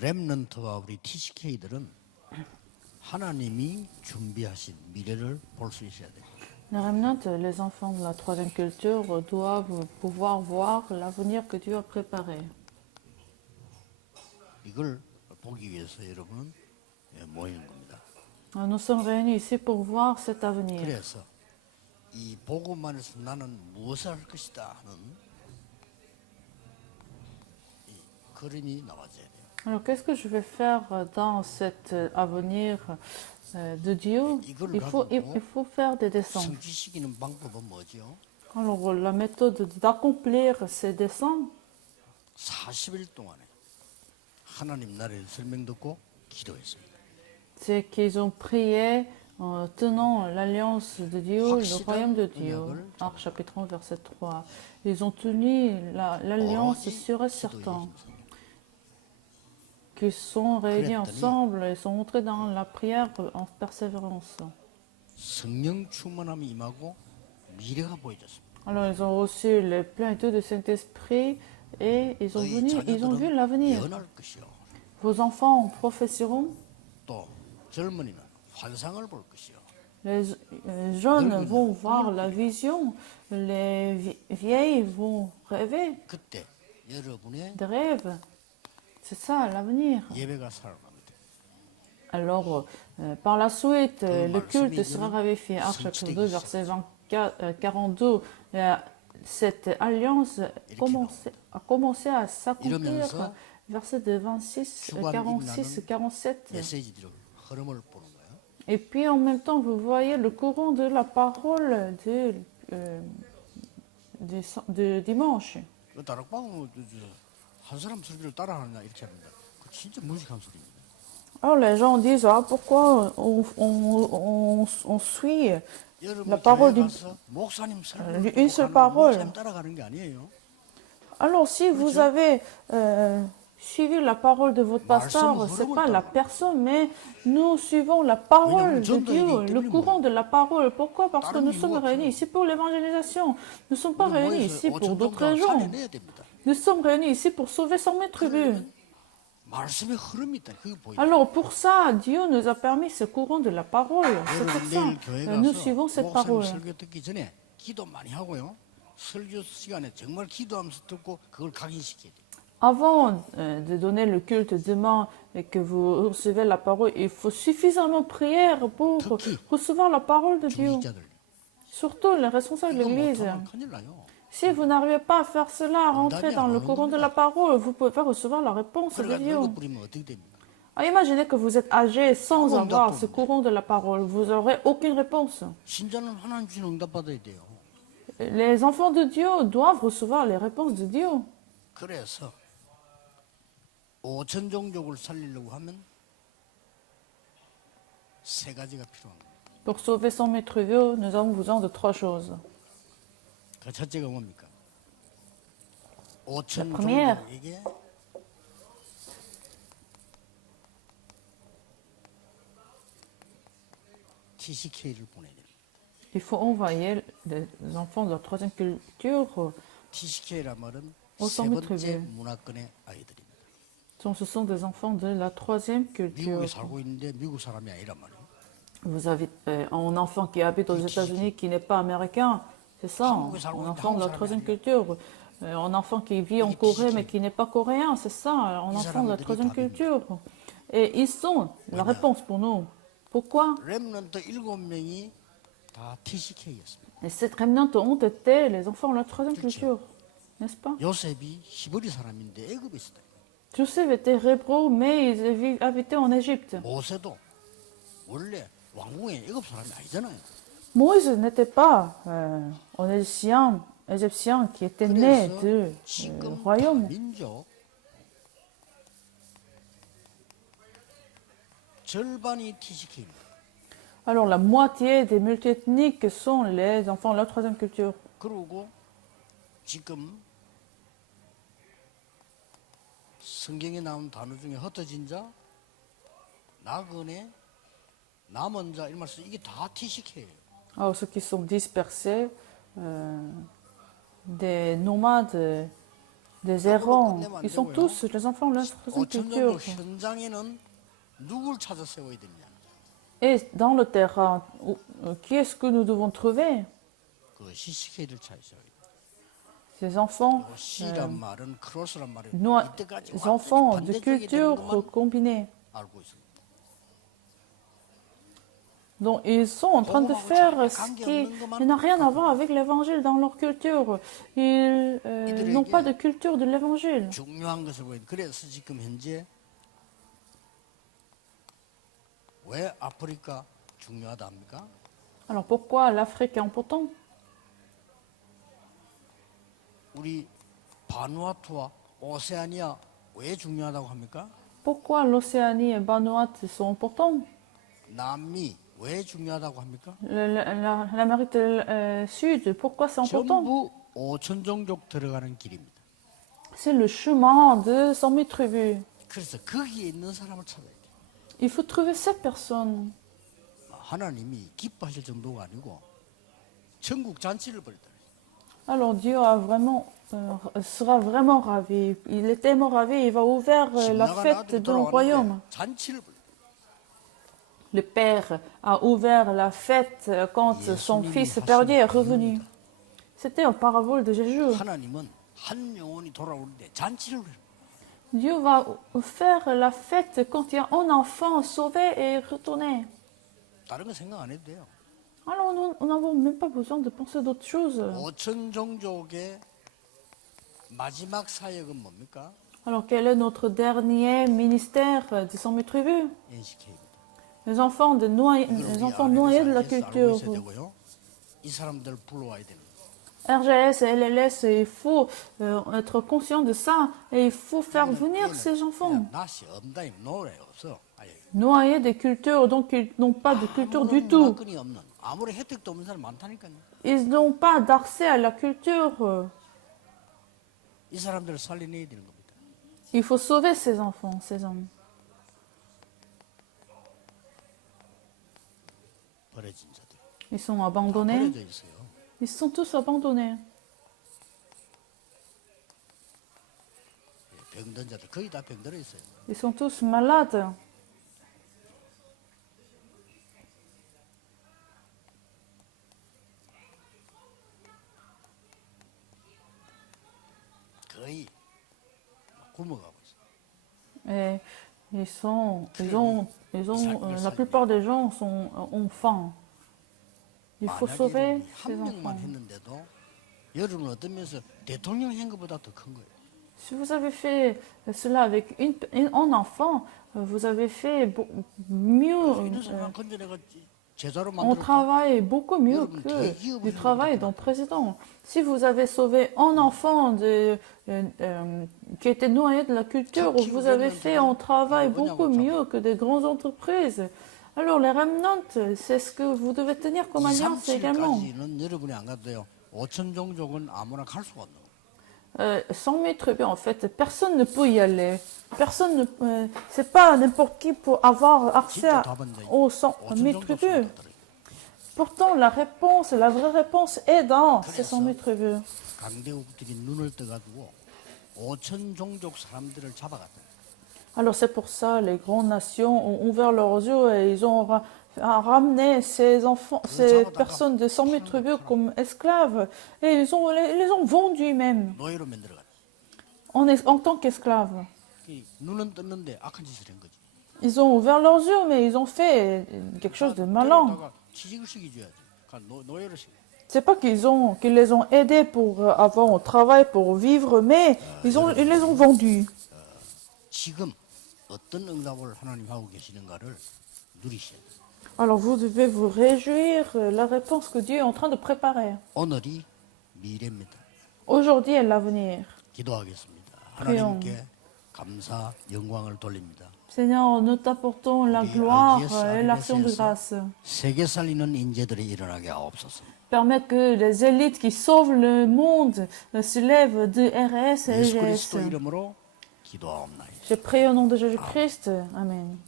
렘넌트와 우리 TCK들은 하나님이 준비하신 미래를 볼 수 있어야 돼요. Les remnants, les enfants de la troisième culture, doivent pouvoir voir l'avenir que Dieu a préparé. 이걸 보기 위해서 여러분은 모인 겁니다. Nous sommes réunis ici pour voir cet avenir. 그래서 이 복음 안에서 나는 무엇을 할 것이다 하는 이 그림이 나와줘야 돼요. Alors, qu'est-ce que je vais faire dans cet avenir de Dieu? Il faut faire des dessins. 성취시키는 방법은 뭐죠? Alors, la méthode d'accomplir ces dessins, 40일 동안에 하나님 나라의 설명 듣고 기도했습니다. c'est qu'ils ont prié en tenant l'alliance de Dieu, le royaume de Dieu. Marc chapitre 1, verset 3. Ils ont tenu l'alliance sûre et certaine. Qu'ils sont réunis ensemble et sont entrés dans la prière en persévérance. 성령 충만함이 임하고 미래가 보여졌습니다. Alors ils ont reçu les plénitudes du Saint-Esprit et ils ont vu l'avenir. 예언할 것이요. Vos enfants prophétieront, 또 젊은이는 환상을 볼 것이요. les jeunes vont voir la vision, les vieilles vont rêver 그때 여러분의 des rêves. C'est ça l'avenir. 예배가 살아납니다. Alors, par la suite, le culte sera ravivé. Actes chapitre 2, verset 42. Cette alliance a commencé à s'accomplir. Verset de 26, 46, 47. 메시지들 흐름을 보는 거예요. Et puis en même temps, vous voyez le courant de la parole de dimanche. 그 다락방 한 사람 소리를 따라하느냐 이렇게 합니다. 그 진짜 무식한 소리입니다. Alors les gens disent, ah, pourquoi on suit la parole d'une une seule parole. 따라가는 게 아니에요. Alors si vous avez suivi la parole de votre pasteur, ce n'est pas la personne, mais nous suivons la parole de Dieu, le courant de la parole. Pourquoi? Parce que nous sommes réunis ici pour l'évangélisation. Nous ne sommes pas réunis ici pour d'autres raisons. Nous sommes réunis ici pour sauver 100 000 tribus. 말씀의 흐름이 있다. 그거 보여요. Alors pour ça, Dieu nous a permis ce courant de la parole. C'est pour ça nous suivons cette parole. 설교 듣기 전에 기도 많이 하고요. 설교 시간에 정말 기도하면서 듣고 그걸 각인시켜야 돼요. Avant de donner le culte demain et que vous recevez la parole, il faut suffisamment prier pour recevoir la parole de Dieu. Surtout les responsables de l'Église. 큰일 나요. Si vous n'arrivez pas à faire cela, à rentrer dans le courant de la parole, vous pouvez pas recevoir la réponse de Dieu. Imaginez que vous êtes âgé sans avoir ce courant de la parole. Vous n'aurez aucune réponse. 신자는 하나님 주신 응답받아야 돼요. Les enfants de Dieu doivent recevoir les réponses de Dieu. 그래서 5천 종족을 살리려고 하면 세 가지가 필요합니다. Pour sauver 100 000 tribus, nous avons besoin de 3 choses. 그 첫째가 뭡니까? 5천 première. 종족에게 TCK를 보내야 됩니다. Il faut envoyer les enfants de la troisième culture. TCK란 말은 세 세 번째 번째 문화권의 아이들입니다. Ce sont des enfants de la troisième culture. 미국에 살고 있는데 미국 사람이 아니란 말이에요. Vous avez un enfant qui habite aux États-Unis qui n'est pas américain, c'est ça, un enfant de la troisième culture. Un enfant qui vit en Corée mais qui n'est pas coréen, c'est ça, un enfant de la troisième culture. Et ils sont la réponse pour nous. Pourquoi? 렘넌트 7명이 다 TCK였습니다. Et cette remnante ont été les enfants de la troisième culture, n'est-ce pas? 요셉이 히브리 사람인데 애굽에 있었다. Joseph était hébreu, mais ils habitaient en Égypte. 모세도 원래 왕궁의 애굽 사람이 아니잖아요. Moïse n'était pas un Égyptien qui était né du royaume. 민족 절반이 TCK입니다. Alors la moitié des multiethniques sont les enfants de la troisième culture. 그리고 지금 성경에 나온 단어 중에 흩어진 자, 나그네, 남은 자, 이 말씀 이게 다 TCK예요. Alors ceux qui sont dispersés, des nomades des errants. Ils sont tous, les enfants, leur culture. 5천정도 현장에는 누굴 찾아 세워야 되느냐? Et dans le terrain, qui est-ce que nous devons trouver? 그 시시케이를 찾으셔야 돼요. Ces enfants, 시란 말은 크로스란 말은 이때까지 les enfants de 완전히 culture 반대쪽에 되는 것만 combinée. 알고 있습니다. Donc, ils sont en train de faire ce qui n'a rien à voir avec l'évangile dans leur culture. Ils n'ont pas de culture de l'évangile. 중요한 것을 보여. 그래서 지금 현재 왜 아프리카 중요하다 합니까? Alors, pourquoi l'Afrique est importante? 우리 바누아투와 오세아니아 왜 중요하다고 합니까? Pourquoi l'Océanie et Vanuatu sont importants? 남미 왜 중요하다고 합니까? L'Amérique du Sud, pourquoi c'est important? 전부 5천 종족 들어가는 길입니다. C'est le chemin de 100 000 tribus. 그래서 거기에 있는 사람을 찾아야 돼요. Il faut trouver ces personnes. 하나님이 기뻐하실 정도가 아니고 천국 잔치를 벌이다. Alors Dieu a vraiment, sera vraiment ravi. Il est tellement ravi, il va ouvrir la fête dans le royaume. 잔치를 벌이다. Le père a ouvert la fête quand son fils perdu est revenu. C'était une parabole de Jésus. 하나님은 한 영혼이 돌아오는데 잔치를 벌이다. Dieu va faire la fête quand il y a un enfant sauvé et retourné. 다른 거 생각 안 해도 돼요. Alors nous n'avons même pas besoin de penser d'autre chose. 5천 종족의 마지막 사역은 뭡니까? Alors quel est notre dernier ministère des 100 000 tribus? NCK입니다. Les enfants noyés de la culture. 이 사람들 불러와야 됩니다. RGS et LLS, il faut être conscient de ça et il faut faire venir ces enfants. 낫이 없다니 노래 없어. Noyés des cultures, donc ils n'ont pas de culture du tout. 끈이 없는 아무리 혜택도 없는 사람 많다니까요. Ils n'ont pas d'accès à la culture. 이 사람들을 살려내야 되는 겁니다. Il faut sauver ces enfants, ces hommes. 버려진 자들. Ils sont abandonnés. 버려져 있어요. Ils sont tous abandonnés. 병든 자들 거의 다 병들어 있어요. Ils sont tous malades. 거의 굶어가고 있어요. Et la plupart des gens ont faim. Il faut sauver 만약에 ces 한 명만 enfants. 했는데도 여러분 얻으면서 대통령 한 것보다 더 큰 거예요. Si vous avez fait cela avec un enfant, vous avez fait mieux. 이런 사람 건져내가 제자로 On 만들었다. travaille beaucoup mieux que du travail d'un président. Si vous avez sauvé un enfant qui était noyé de la culture, vous avez fait un travail beaucoup mieux que des grandes entreprises. Alors les remnants, c'est ce que vous devez tenir comme alliance également. 237까지는 여러분이 안 가도 돼요. 5천 종족은 아무나 갈 수가 없는 거예요. 100 000 tribus, en fait, personne ne peut y aller. Personne ne, c'est pas n'importe qui pour avoir accès aux 100 000 tribus. Pourtant, la vraie réponse est dans ces 100 000 tribus. 강대국들이 눈을 떠가지고 5천 종족 사람들을 잡아갔다. Alors c'est pour ça les grandes nations ont ouvert leurs yeux et ils ont ramené ces enfants, ces personnes de 100 000 tribus comme esclaves et ils les ont vendus même 노예로 만들어갔다. en tant qu'esclaves. 눈은 떴는데 악한 짓을 한 거지. Ils ont ouvert leurs yeux mais ils ont fait quelque chose de malin. 취직을 시켜줘야지. 노예로 시켜. C'est pas qu'ils les ont aidés pour avoir un travail pour vivre, mais ils les ont vendus. 지금 어떤 응답을 하나님 하고 계시는가를 누리셔야 돼요. Alors vous devez vous réjouir la réponse que Dieu est en train de préparer. 오늘이 미래입니다. Aujourd'hui est l'avenir. 기도하겠습니다. 하나님께 감사, 영광을 돌립니다. Seigneur, nous t'apportons la gloire et l'action de grâce. 세계 살리는 인재들이 일어나게 하옵소서. Permettre que les élites qui sauvent le monde se lèvent de RS et 예수 EGS. 그리스도 이름으로 기도하옵나이다. Je prie au nom de Jésus-Christ. Amen.